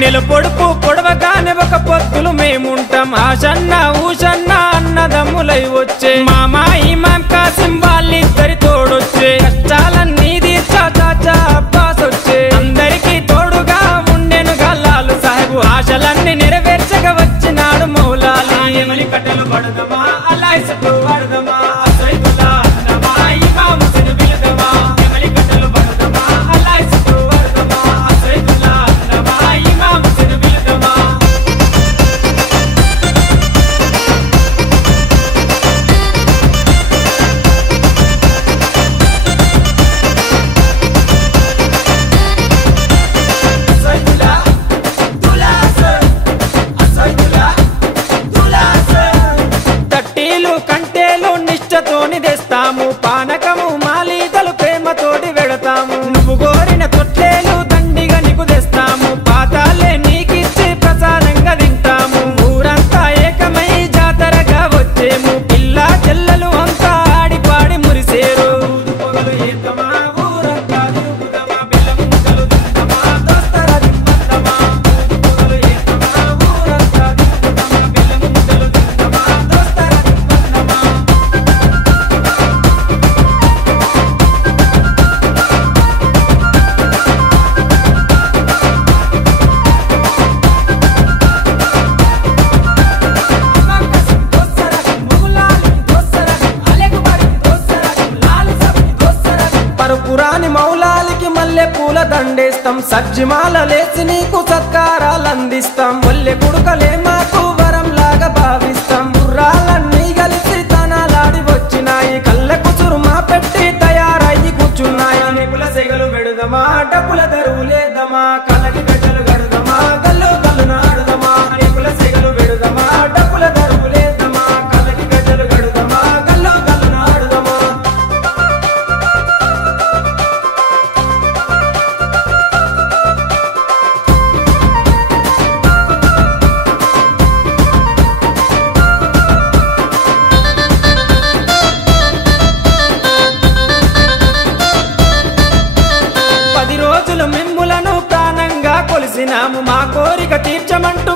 నెల పొడుపు పొడవగానే ఒక పొత్తులు మేముంటాం ఆషన్న ఊషన్న అన్నదమ్ములై వచ్చే మామా ఇమాం కాసిం వాళ్ళిద్దరి తోడొచ్చే కష్టాలన్నీ తీర్చా చాచా అబ్బాస్ వచ్చే అందరికీ తోడుగా ఉండెను గల్లాలు సాహెబు ఆశలన్నీ నెరవేర్చగా వచ్చినాడు మౌలాలి ఎమలి కట్టెలు పడదమా అల్లాయిసకు వాడదమా అసైతుల్లా అన్నమా ఇమాం హుస్సేన్ బిలదమా ఎమలి కట్టెలు పడదమా అల్లాయిసకు వాడదమా అసైతుల్లా అన్నమా ఇమాం హుస్సేన్ బిలదమా తట్టీలు కంటేలు నిష్టతోని తెస్తాము పానకము మాలీతలు ప్రేమతోటి వెడతాము నువ్వు కోరిన తొట్లేలు దండిగా నీకు తెస్తాము పాతాలే నీకిచ్చి ప్రసాదంగా తింటాము ఊరంతా ఏకమై జాతరగా వచ్చేము పిల్ల చెల్లెలు అంతా ఆడిపాడి మురిసేరు పొగలు ఏతమా ఊరంతా తిరుగుదమా బెల్లం ముక్కలు తిందమా దోస్తర దిమ్మద్దమా పొగలు ఏతమా ఊరంతా తిరుగుదమా బెల్లం ముక్కలు తిందమా దోస్తర దిమ్మద్దమా పరుపురాని మౌలాలికి మల్లె పూల దండేస్తాం సజ్జిమాల లేచి నీకు సత్కారాలు అందిస్తాం మల్లె కుడుకలే మాకు వరం లాగా భావిస్తాం గుర్రాలన్నీ కలిసి తనాలాడి వచ్చినాయి కళ్ళ కుసురుమా పెట్టి తయారయ్యి కూర్చున్నాయి నిపుల సెగలు పెడుదమా డబ్బుల దరువులేదమా కళ్ళకి గడ్డలు గడుదమా గల్లు గల్లు నాడుదమా నిపుల సెగలు పెడుదమా డబ్బుల దరువులేదమా కళ్ళకి గడ్డలు గడుదమా గల్లు గల్లు నాడుదమా మిమ్ములను ప్రాణంగా కొలిసినాము మా కోరిక తీర్చమంటూ